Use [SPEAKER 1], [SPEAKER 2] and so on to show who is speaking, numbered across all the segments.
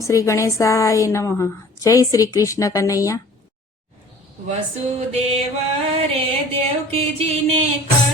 [SPEAKER 1] श्री गणेशाय नम। जय श्री कृष्ण कन्हैया। वसुदेव रे देव के जी ने कर...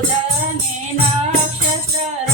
[SPEAKER 1] కుల నక్షత్ర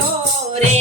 [SPEAKER 1] flores.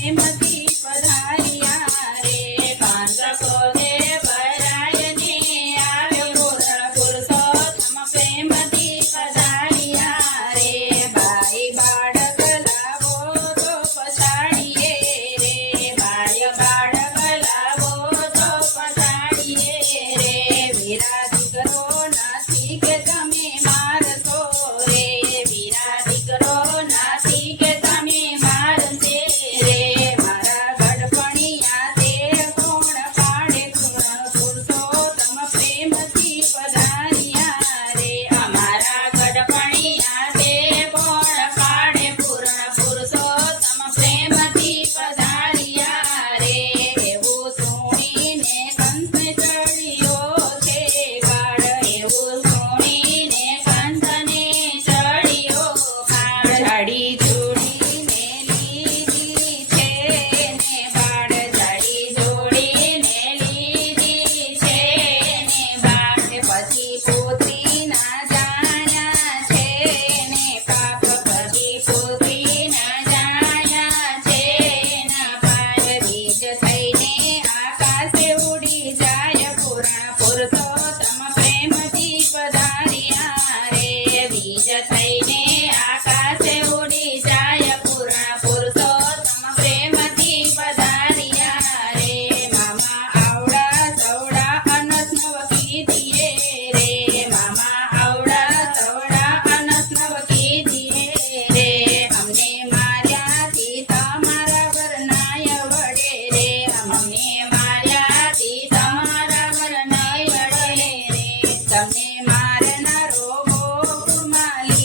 [SPEAKER 1] प्रेम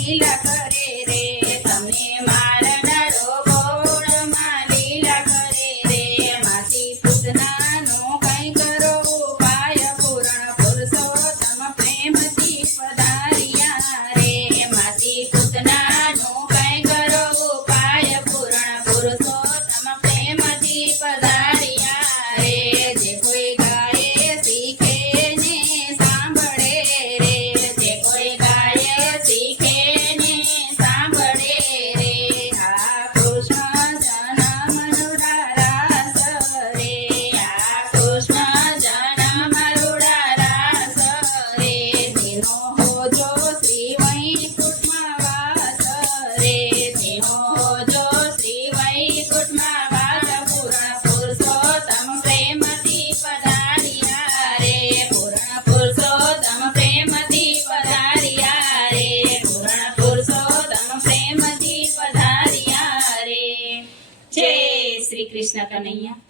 [SPEAKER 1] এই કૃષ્ણ કનૈયા